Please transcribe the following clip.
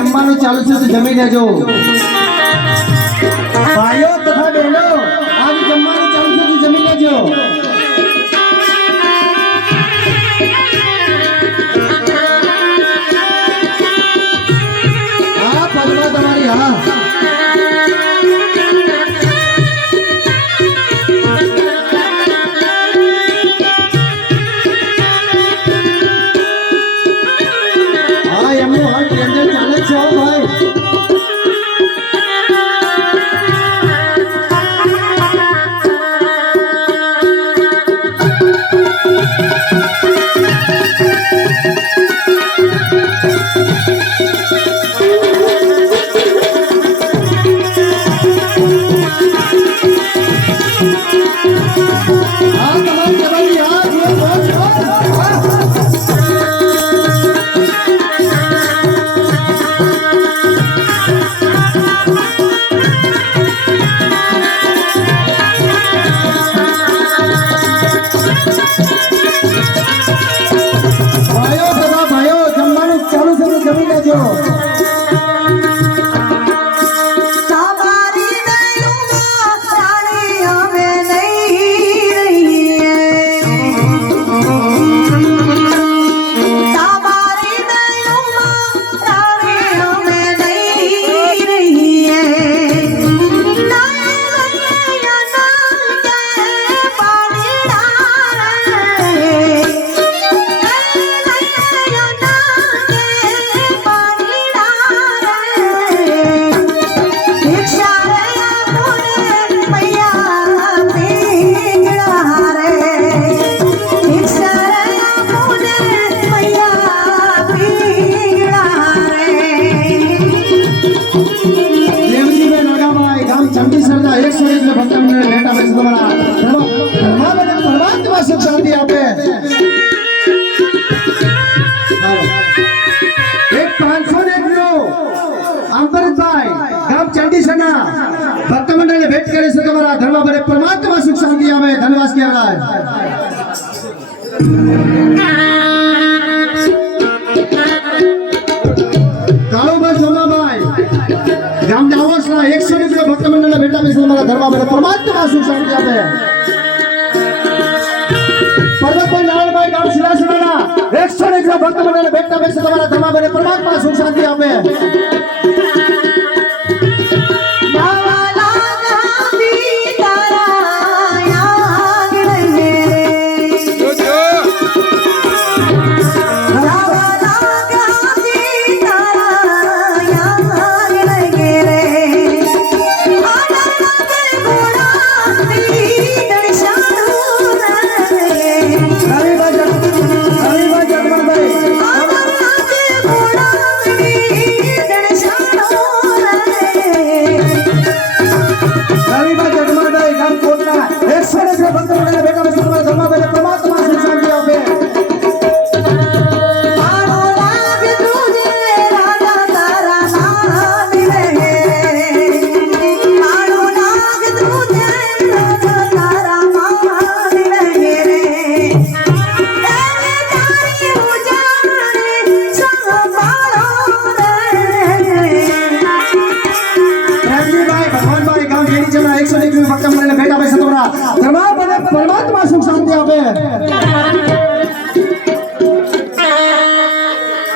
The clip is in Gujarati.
જમવાનું ચાલુ છે તો જમી લેજો. ભાઈઓ સરદા એકસો એક ને ભક્ત ધર્મ- શાંતિ આપે. એક પાંચસો ને એકનો આંતરભાઈ ગામ ચંડી સરદા ભક્ત મંડળને ભેટ કરે છે તમારા ધર્માબેન પરમાત્મા સુખ આપે. ધન્યવાદ કહેવાય. તમારા ધર્માબેન પરમાત્મા સુખ શાંતિ આપે? પર્વતભાઈ નારાયણભાઈ ગામ શિલાસણાના એકસો રૂપિયા ભક્ત મંડળના બેસી તમારા ધર્માબેન પરમાત્મા સુખ શાંતિ આપે? galera.